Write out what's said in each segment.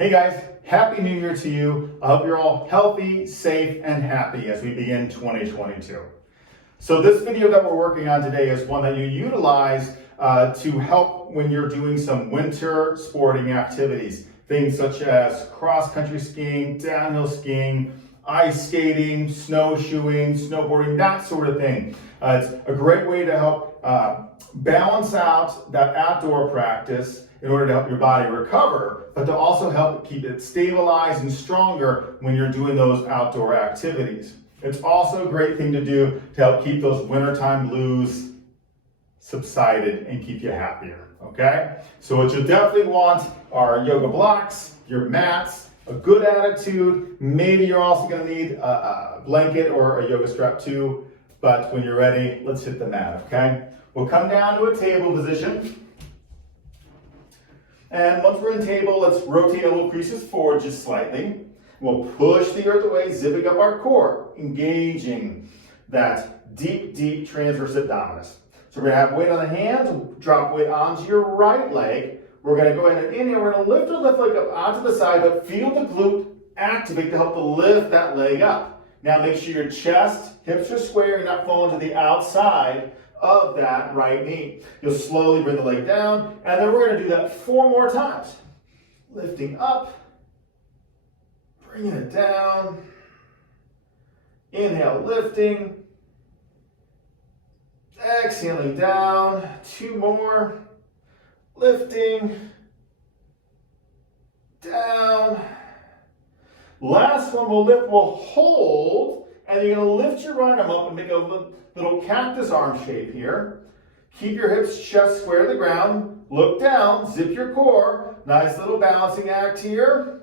Hey guys, Happy New Year to you. I hope you're all healthy, safe, and happy as we begin 2022. So this video that we're working on today is one that you utilize to help when you're doing some winter sporting activities. Things such as cross-country skiing, downhill skiing, ice skating, snowshoeing, snowboarding, that sort of thing. It's a great way to help balance out that outdoor practice in order to help your body recover, but to also help keep it stabilized and stronger when you're doing those outdoor activities. It's also a great thing to do to help keep those wintertime blues subsided and keep you happier, okay? So what you'll definitely want are yoga blocks, your mats, a good attitude. Maybe you're also gonna need a blanket or a yoga strap too, but when you're ready, let's hit the mat, okay? We'll come down to a table position. And once we're in table, let's rotate our little creases forward just slightly. We'll push the earth away, zipping up our core, engaging that deep, deep transverse abdominis. So we're gonna have weight on the hands, drop weight onto your right leg. We're gonna go ahead and inhale, we're gonna lift our left leg up onto the side, but feel the glute activate to help to lift that leg up. Now make sure your chest, hips are square, you're not falling to the outside of that right knee. You'll slowly bring the leg down, and then we're gonna do that 4 more times. Lifting up, bringing it down, inhale, lifting, exhaling down, 2 more, lifting, down. Last one, we'll lift, we'll hold, and you're gonna lift your right arm up and make a little cactus arm shape here. Keep your hips, chest square to the ground. Look down, zip your core. Nice little balancing act here.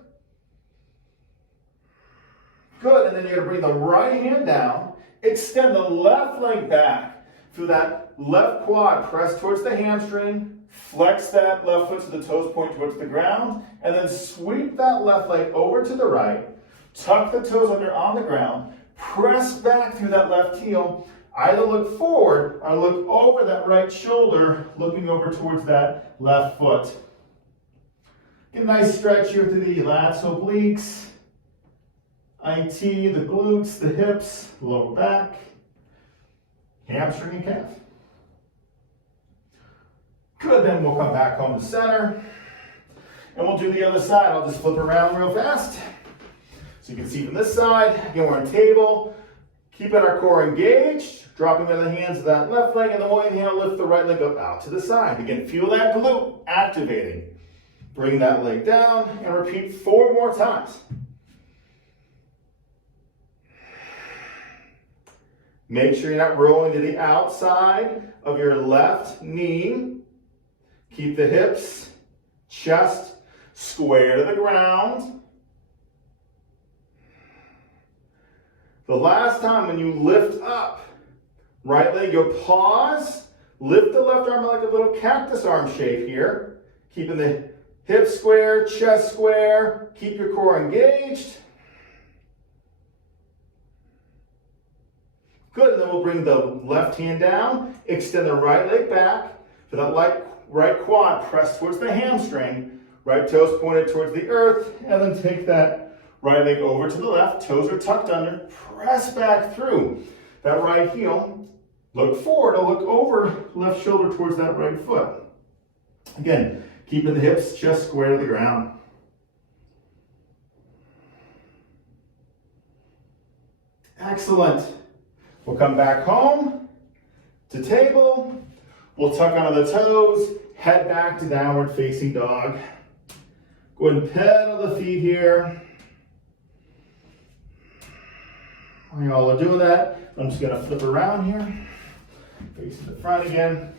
Good, and then you're gonna bring the right hand down. Extend the left leg back. Feel that left quad press towards the hamstring. Flex that left foot so the toes point towards the ground. And then sweep that left leg over to the right. Tuck the toes under on the ground. Press back through that left heel. Either look forward or look over that right shoulder, looking over towards that left foot. Get a nice stretch here through the lats, obliques, IT, the glutes, the hips, lower back, hamstring and calf. Good, then we'll come back home to center. And we'll do the other side. I'll just flip around real fast. So you can see from this side, again, we're on table. Keeping our core engaged, dropping the hands to that left leg, and then we'll inhale, lift the right leg up out to the side. Again, feel that glute activating. Bring that leg down and repeat 4 more times. Make sure you're not rolling to the outside of your left knee. Keep the hips, chest square to the ground. The last time when you lift up, right leg, you'll pause, lift the left arm like a little cactus arm shape here, keeping the hips square, chest square, keep your core engaged. Good, and then we'll bring the left hand down, extend the right leg back, for that right quad press towards the hamstring, right toes pointed towards the earth, and then take that right leg over to the left, toes are tucked under, press back through that right heel, look forward or look over left shoulder towards that right foot. Again, keeping the hips, chest square to the ground. Excellent. We'll come back home to table. We'll tuck under the toes, head back to downward facing dog. Go ahead and pedal the feet here. While you all are doing that, I'm just gonna flip around here, facing the front again.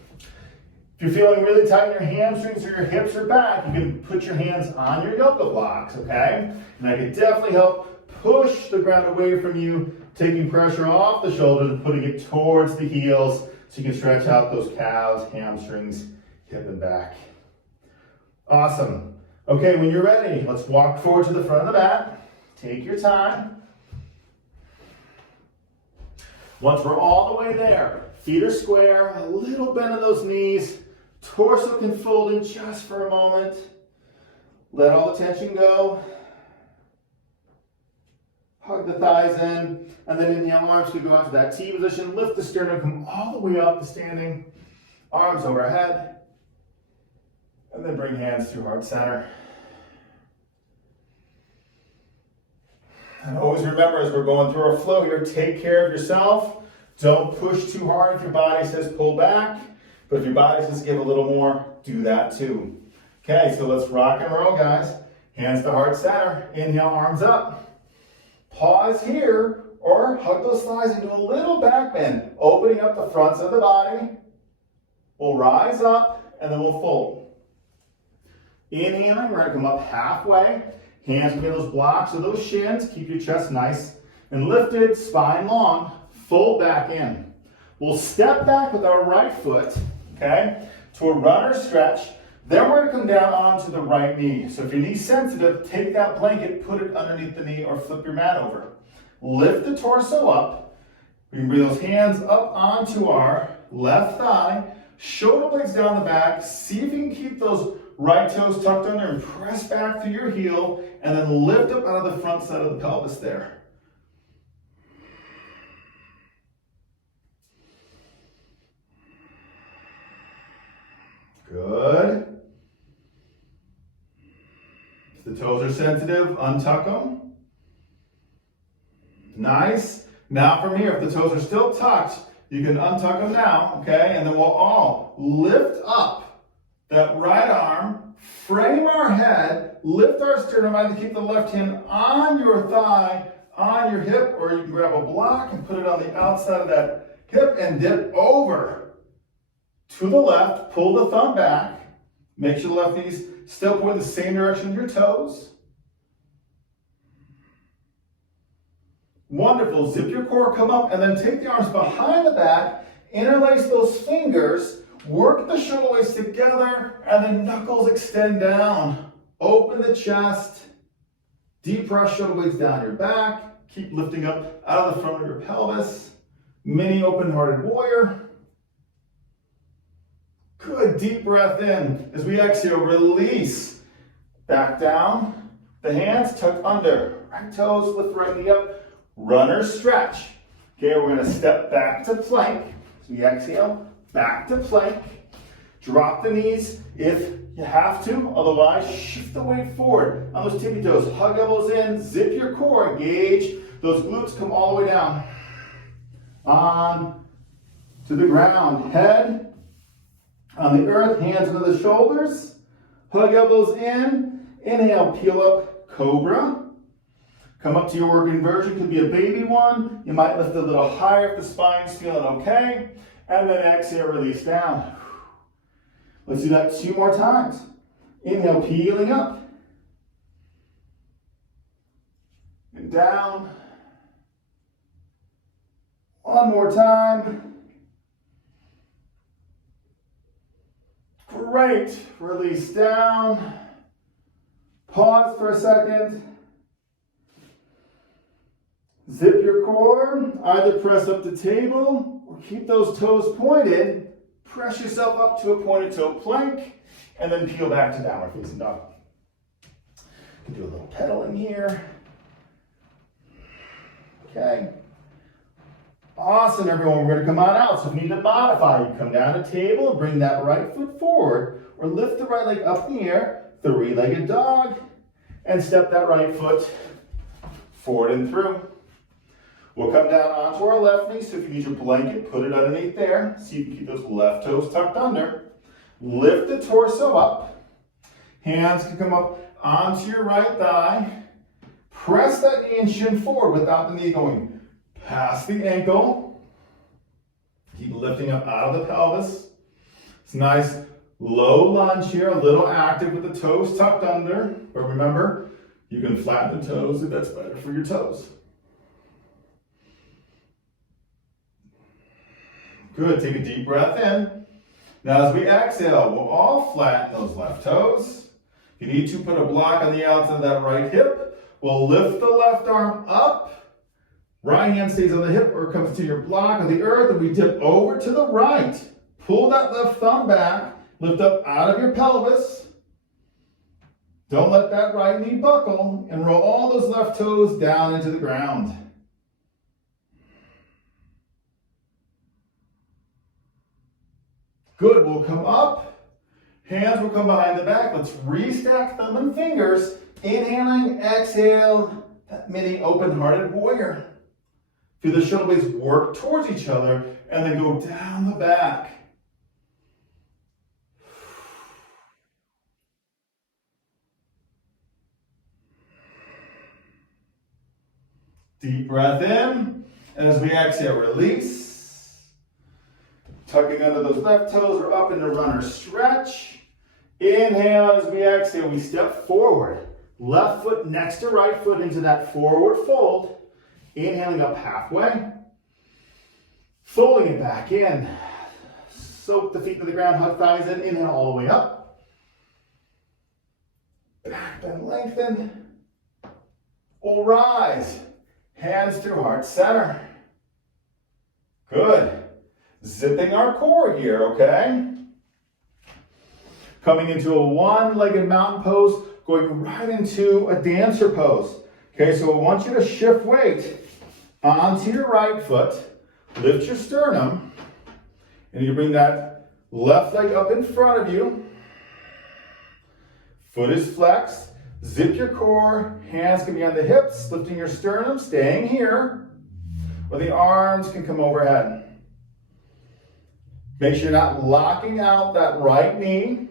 If you're feeling really tight in your hamstrings or your hips or back, you can put your hands on your yoga blocks, okay? And that can definitely help push the ground away from you, taking pressure off the shoulders and putting it towards the heels so you can stretch out those calves, hamstrings, hip and back. Awesome. Okay, when you're ready, let's walk forward to the front of the mat. Take your time. Once we're all the way there, feet are square, a little bend of those knees, torso can fold in just for a moment. Let all the tension go. Hug the thighs in, and then inhale, arms to go out to that T position. Lift the sternum, come all the way up to standing. Arms overhead. And then bring hands to heart center. And always remember, as we're going through our flow here, take care of yourself. Don't push too hard if your body says pull back. But if your body says give a little more, do that too. Okay, so let's rock and roll, guys. Hands to heart center. Inhale, arms up. Pause here, or hug those thighs into a little back bend, opening up the fronts of the body. We'll rise up, and then we'll fold. Inhaling, we're going to come up halfway. Hands between those blocks of those shins. Keep your chest nice and lifted, spine long. Fold back in. We'll step back with our right foot, okay, to a runner stretch. Then we're going to come down onto the right knee. So if your knee's sensitive, take that blanket, put it underneath the knee, or flip your mat over. Lift the torso up. We can bring those hands up onto our left thigh. Shoulder blades down the back. See if you can keep those right toes tucked under and press back through your heel. And then lift up out of the front side of the pelvis there. Good. If the toes are sensitive, untuck them. Nice. Now from here, if the toes are still tucked, you can untuck them now, okay? And then we'll all lift up that right arm, frame our head, lift our sternum, either keep the left hand on your thigh, on your hip, or you can grab a block and put it on the outside of that hip and dip over. To the left, pull the thumb back. Make sure the left knee's still pointing the same direction as your toes. Wonderful. Zip your core, come up, and then take the arms behind the back. Interlace those fingers. Work the shoulder blades together, and then knuckles extend down. Open the chest. Deep press shoulder blades down your back. Keep lifting up out of the front of your pelvis. Mini open-hearted warrior. Good, deep breath in. As we exhale, release. Back down. The hands tucked under. Right toes, lift right knee up. Runner stretch. Okay, we're going to step back to plank. So we exhale, back to plank. Drop the knees if you have to. Otherwise, shift the weight forward on those tippy toes. Hug elbows in. Zip your core. Engage. Those glutes come all the way down. On to the ground. Head on the earth, hands under the shoulders, hug elbows in, inhale, peel up, cobra. Come up to your working version, could be a baby one. You might lift a little higher if the spine's feeling okay. And then exhale, release down. Let's do that 2 more times. Inhale, peeling up. And down. 1 more time. Great. Release down. Pause for a second. Zip your core. Either press up the table or keep those toes pointed. Press yourself up to a pointed toe plank and then peel back to downward facing dog. You can do a little pedaling here. Okay. Awesome, everyone. We're going to come on out. So if you need to modify, you come down to table, bring that right foot forward, or lift the right leg up in the air, 3-legged dog, and step that right foot forward and through. We'll come down onto our left knee. So if you need your blanket, put it underneath there. So you can keep those left toes tucked under. Lift the torso up. Hands can come up onto your right thigh. Press that knee and shin forward without the knee going past the ankle. Keep lifting up out of the pelvis. It's nice low lunge here, a little active with the toes tucked under. But remember, you can flatten the toes if that's better for your toes. Good, take a deep breath in. Now as we exhale, we'll all flatten those left toes. If you need to, put a block on the outside of that right hip. We'll lift the left arm up. Right hand stays on the hip or comes to your block of the earth, and we dip over to the right. Pull that left thumb back, lift up out of your pelvis. Don't let that right knee buckle, and roll all those left toes down into the ground. Good, we'll come up, hands will come behind the back. Let's restack thumb and fingers. Inhaling, exhale, that mini open-hearted warrior. Feel the shoulder blades work towards each other and then go down the back. Deep breath in, and as we exhale, release. Tucking under those left toes, we're up into runner stretch. Inhale, as we exhale, we step forward. Left foot next to right foot into that forward fold. Inhaling up halfway. Folding it back in. Soak the feet to the ground, hug thighs in. Inhale all the way up. Back bend, lengthen. We'll rise. Hands through heart center. Good. Zipping our core here, okay? Coming into a one-legged mountain pose, going right into a dancer pose. Okay, so I want you to shift weight onto your right foot, lift your sternum, and you bring that left leg up in front of you. Foot is flexed. Zip your core, hands can be on the hips, lifting your sternum, staying here, or the arms can come overhead. Make sure you're not locking out that right knee,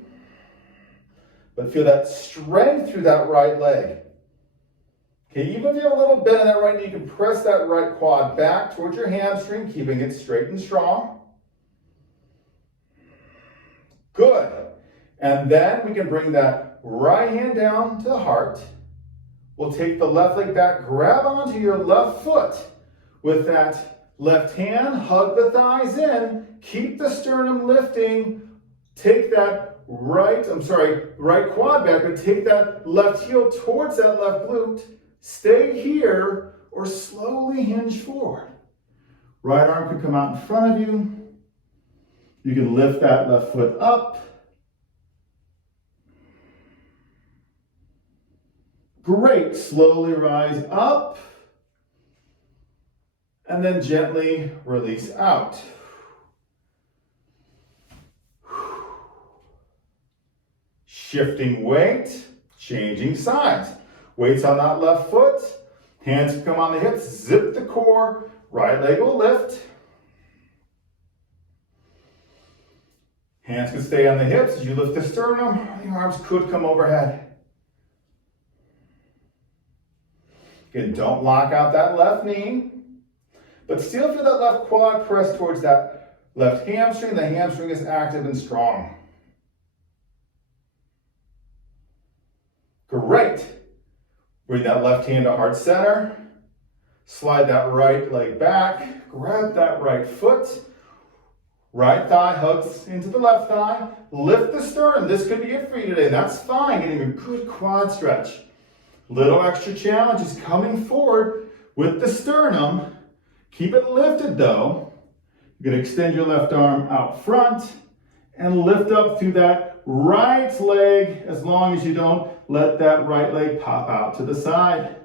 but feel that strength through that right leg. Okay, even if you have a little bend in that right knee, you can press that right quad back towards your hamstring, keeping it straight and strong. Good. And then we can bring that right hand down to the heart. We'll take the left leg back, grab onto your left foot with that left hand, hug the thighs in, keep the sternum lifting, take that right quad back, but take that left heel towards that left glute, stay here, or slowly hinge forward. Right arm could come out in front of you. You can lift that left foot up. Great, slowly rise up. And then gently release out. Shifting weight, changing sides. Weights on that left foot, hands come on the hips, zip the core, right leg will lift. Hands can stay on the hips as you lift the sternum, the arms could come overhead. Again, don't lock out that left knee. But still feel that left quad press towards that left hamstring. The hamstring is active and strong. Great. Bring that left hand to heart center. Slide that right leg back. Grab that right foot. Right thigh hugs into the left thigh. Lift the sternum. This could be it for you today. That's fine. Getting a good quad stretch. Little extra challenge is coming forward with the sternum. Keep it lifted though. You can extend your left arm out front and lift up through that right leg as long as you don't let that right leg pop out to the side.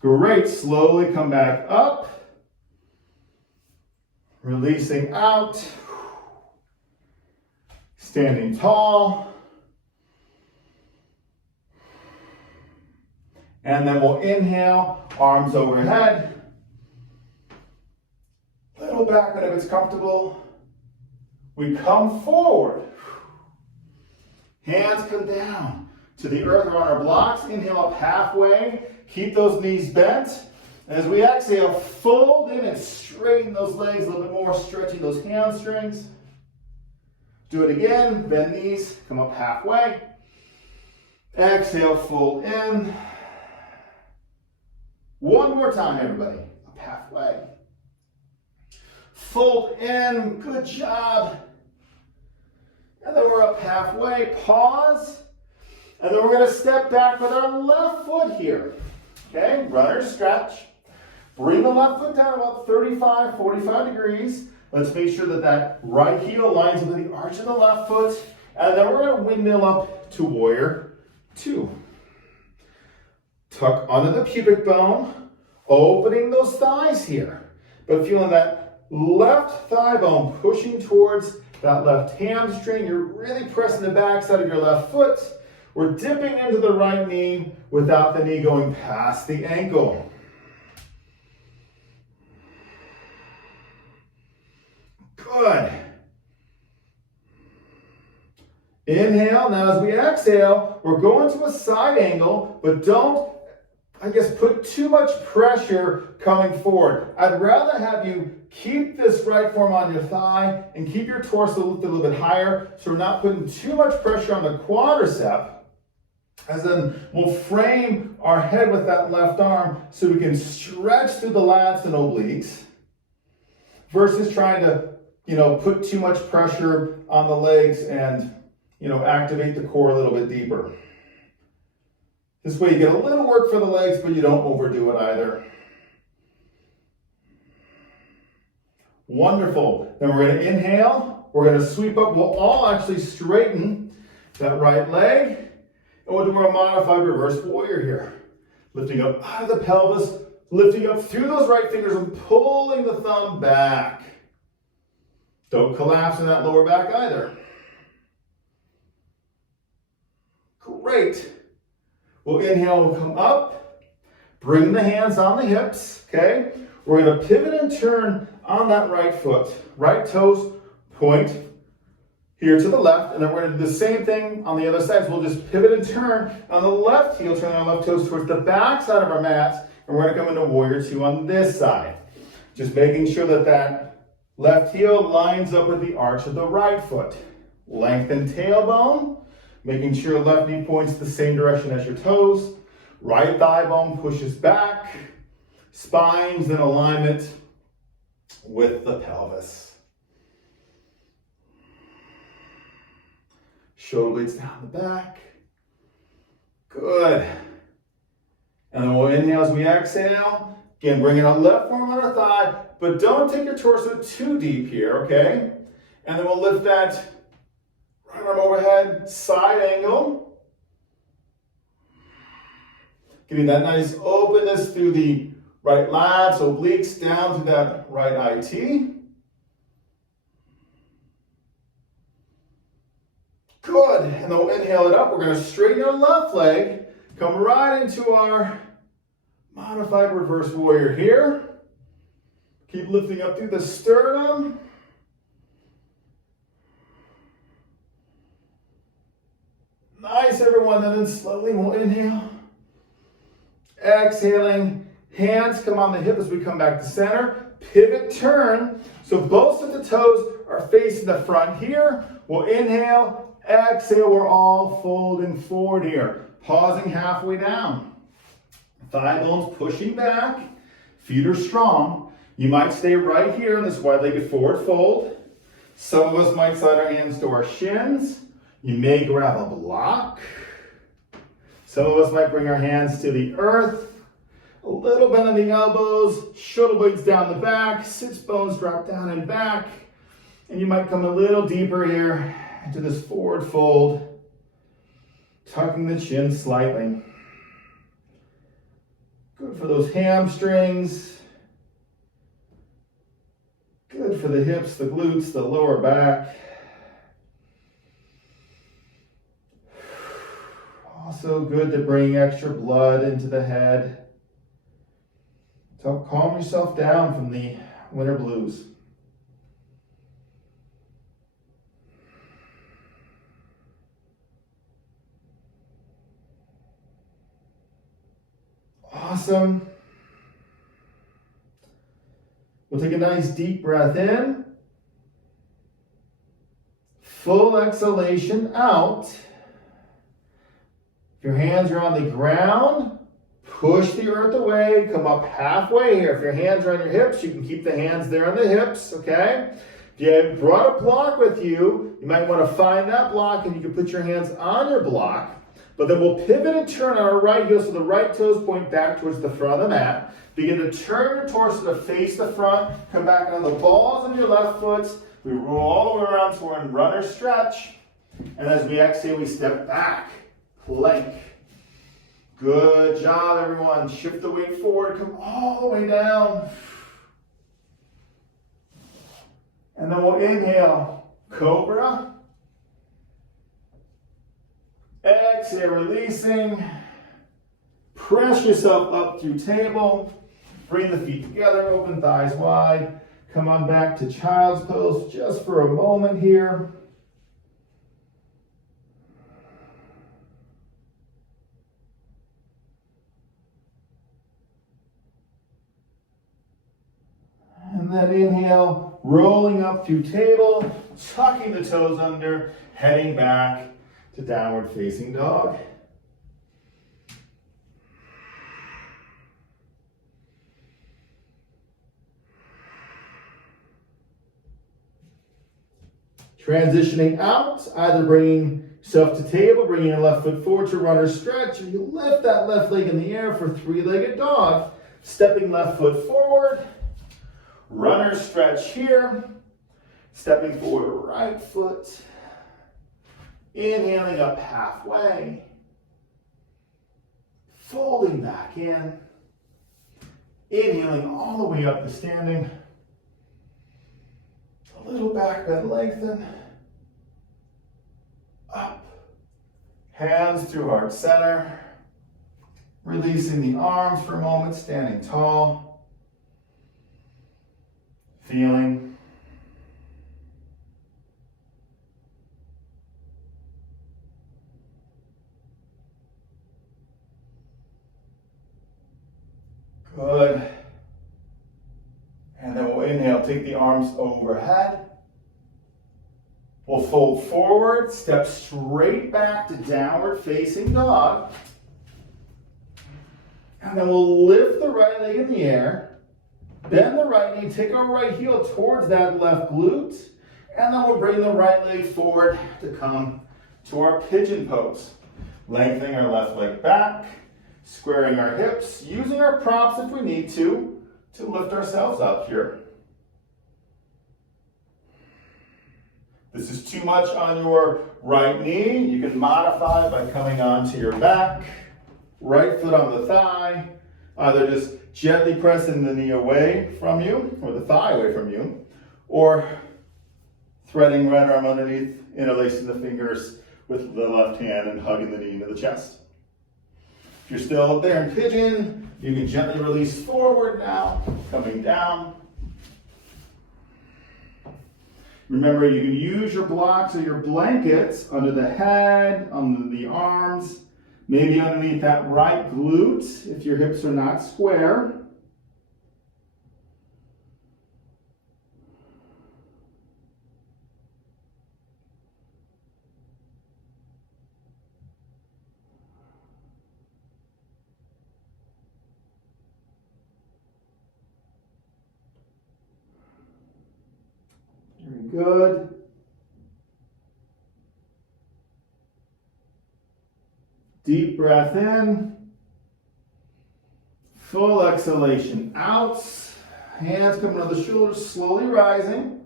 Great, slowly come back up. Releasing out. Standing tall. And then we'll inhale, arms overhead. Little back bend if it's comfortable. We come forward. Hands come down to the earth or on our blocks. Inhale up halfway. Keep those knees bent. And as we exhale, fold in and straighten those legs a little bit more, stretching those hamstrings. Do it again. Bend knees, come up halfway. Exhale, fold in. One more time, everybody. Up halfway. Fold in. Good job. And then we're up halfway. Pause. And then we're going to step back with our left foot here. Okay? Runner stretch. Bring the left foot down about 35, 45 degrees. Let's make sure that that right heel lines up with the arch of the left foot. And then we're going to windmill up to warrior 2. Tuck under the pubic bone, opening those thighs here, but feeling that left thigh bone pushing towards that left hamstring. You're really pressing the backside of your left foot. We're dipping into the right knee without the knee going past the ankle. Good. Inhale. Now as we exhale, we're going to a side angle, but don't, put too much pressure coming forward. I'd rather have you keep this right forearm on your thigh and keep your torso lifted a little bit higher so we're not putting too much pressure on the quadricep. As then we'll frame our head with that left arm so we can stretch through the lats and obliques versus trying to, put too much pressure on the legs and, activate the core a little bit deeper. This way you get a little work for the legs, but you don't overdo it either. Wonderful. Then we're going to inhale. We're going to sweep up. We'll all actually straighten that right leg. And we'll do our modified reverse warrior here. Lifting up out of the pelvis, lifting up through those right fingers and pulling the thumb back. Don't collapse in that lower back either. Great. We'll inhale, we'll come up, bring the hands on the hips, okay? We're going to pivot and turn on that right foot. Right toes point here to the left, and then we're going to do the same thing on the other side. So we'll just pivot and turn on the left heel, turn our left toes towards the back side of our mats, and we're going to come into warrior 2 on this side. Just making sure that that left heel lines up with the arch of the right foot. Lengthen tailbone. Making sure left knee points the same direction as your toes. Right thigh bone pushes back. Spine's in alignment with the pelvis. Shoulder blades down the back. Good. And then we'll inhale as we exhale. Again, bringing our left arm on our thigh, but don't take your torso too deep here, okay? And then we'll lift that right arm overhead, side angle. Getting that nice openness through the right lats, obliques, down through that right IT. Good. And then we'll inhale it up. We're going to straighten our left leg, come right into our modified reverse warrior here. Keep lifting up through the sternum. Nice, everyone. And then slowly we'll inhale. Exhaling. Hands come on the hip as we come back to center. Pivot, turn. So both sets of toes are facing the front here. We'll inhale. Exhale. We're all folding forward here. Pausing halfway down. Thigh bones pushing back. Feet are strong. You might stay right here in this wide-legged forward fold. Some of us might slide our hands to our shins. You may grab a block. Some of us might bring our hands to the earth. A little bend in the elbows, shoulder blades down the back, sits bones drop down and back. And you might come a little deeper here into this forward fold, tucking the chin slightly. Good for those hamstrings. Good for the hips, the glutes, the lower back. Also good to bring extra blood into the head. So calm yourself down from the winter blues. Awesome. We'll take a nice deep breath in. Full exhalation out. If your hands are on the ground, push the earth away, come up halfway here. If your hands are on your hips, you can keep the hands there on the hips, okay? If you brought a block with you, you might want to find that block and you can put your hands on your block. But then we'll pivot and turn on our right heel so the right toes point back towards the front of the mat. Begin to turn your torso to face the front. Come back on the balls of your left foot. We roll all the way around to our runner stretch. And as we exhale, we step back, plank. Good job, everyone. Shift the weight forward, come all the way down. And then we'll inhale, cobra. Exhale, releasing. Press yourself up through table. Bring the feet together, open thighs wide. Come on back to child's pose just for a moment here. And then inhale, rolling up through table, tucking the toes under, heading back to downward facing dog. Transitioning out, either bringing yourself to table, bringing your left foot forward to runner stretch, or you lift that left leg in the air for three-legged dog. Stepping left foot forward, runner stretch here, stepping forward right foot, inhaling up halfway, folding back in, inhaling all the way up to standing. A little back bend, lengthen. Up. Hands to heart center. Releasing the arms for a moment, standing tall. Feeling. Good. And then we'll inhale, take the arms overhead. We'll fold forward, step straight back to downward facing dog. And then we'll lift the right leg in the air, bend the right knee, take our right heel towards that left glute, and then we'll bring the right leg forward to come to our pigeon pose. Lengthening our left leg back, squaring our hips, using our props if we need to lift ourselves up here. This is too much on your right knee. You can modify by coming onto your back, right foot on the thigh, either just gently pressing the knee away from you, or the thigh away from you, or threading right arm underneath, interlacing the fingers with the left hand and hugging the knee into the chest. If you're still up there in pigeon, you can gently release forward now, coming down. Remember, you can use your blocks or your blankets under the head, under the arms, maybe underneath that right glute if your hips are not square. Very good. Deep breath in. Full exhalation out. Hands coming to the shoulders, slowly rising.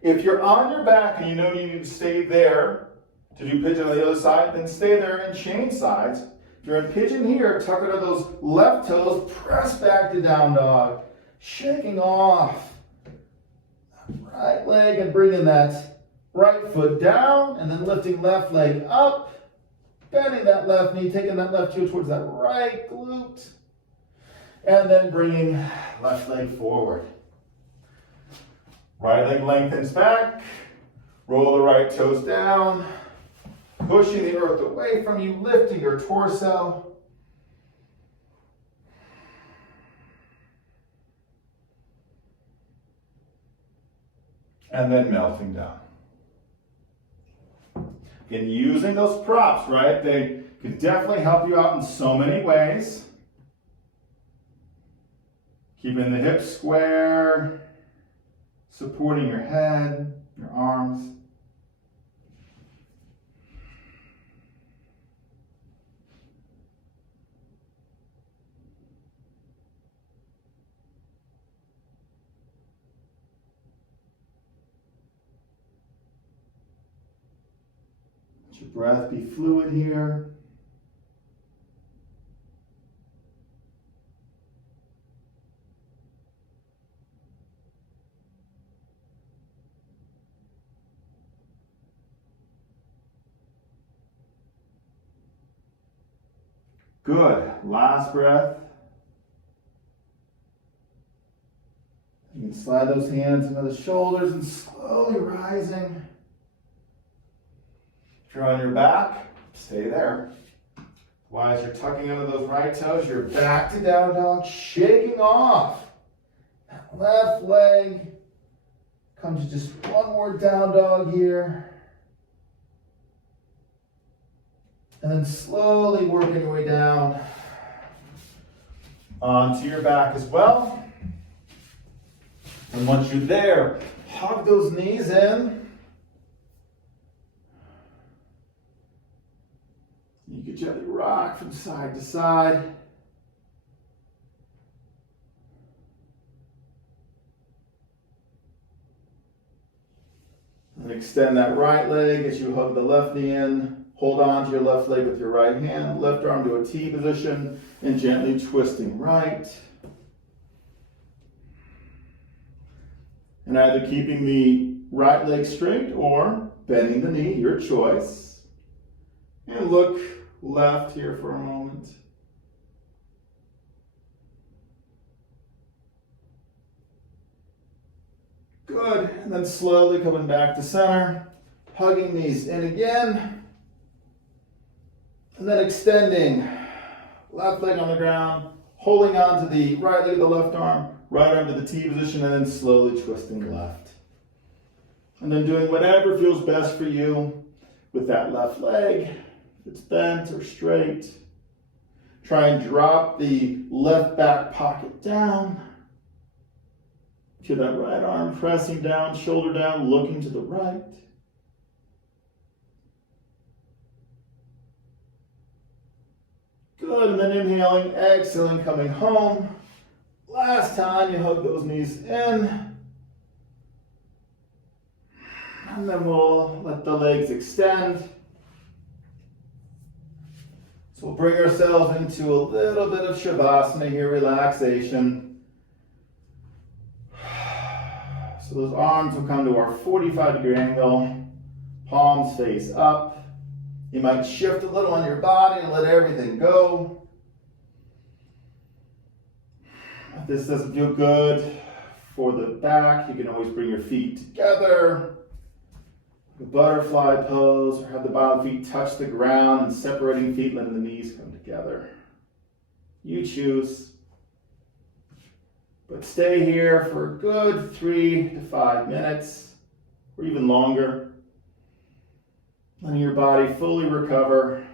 If you're on your back and you know you need to stay there to do pigeon on the other side, then stay there and change sides. If you're in pigeon here, tuck under those left toes, press back to down dog. Shaking off right leg and bringing that right foot down, and then lifting left leg up, bending that left knee, taking that left heel towards that right glute, and then bringing left leg forward. Right leg lengthens back, roll the right toes down, pushing the earth away from you, lifting your torso. And then melting down. Again, using those props, right? They can definitely help you out in so many ways. Keeping the hips square, supporting your head, your arms. Let your breath be fluid here. Good. Last breath. You can slide those hands into the shoulders and slowly rising. If you're on your back, stay there. While you're tucking under those right toes, you're back to down dog, shaking off that left leg. Come to just one more down dog here. And then slowly working your way down onto your back as well. And once you're there, hug those knees in. You can gently rock from side to side. And extend that right leg as you hug the left knee in. Hold on to your left leg with your right hand. Left arm to a T position and gently twisting right. And either keeping the right leg straight or bending the knee, your choice. And look left here for a moment. Good. And then slowly coming back to center. Hugging knees in again. And then extending. Left leg on the ground. Holding on to the right leg of the left arm. Right arm to the T position, and then slowly twisting left. And then doing whatever feels best for you with that left leg. If it's bent or straight. Try and drop the left back pocket down. Feel that right arm pressing down, shoulder down, looking to the right. Good, and then inhaling, exhaling, coming home. Last time you hug those knees in. And then we'll let the legs extend. So we'll bring ourselves into a little bit of Shavasana here, relaxation. So those arms will come to our 45-degree angle. Palms face up. You might shift a little on your body and let everything go. If this doesn't feel good for the back, you can always bring your feet together. A butterfly pose, or have the bottom feet touch the ground and separating feet, letting the knees come together. You choose. But stay here for a good 3 to 5 minutes, or even longer. Letting your body fully recover.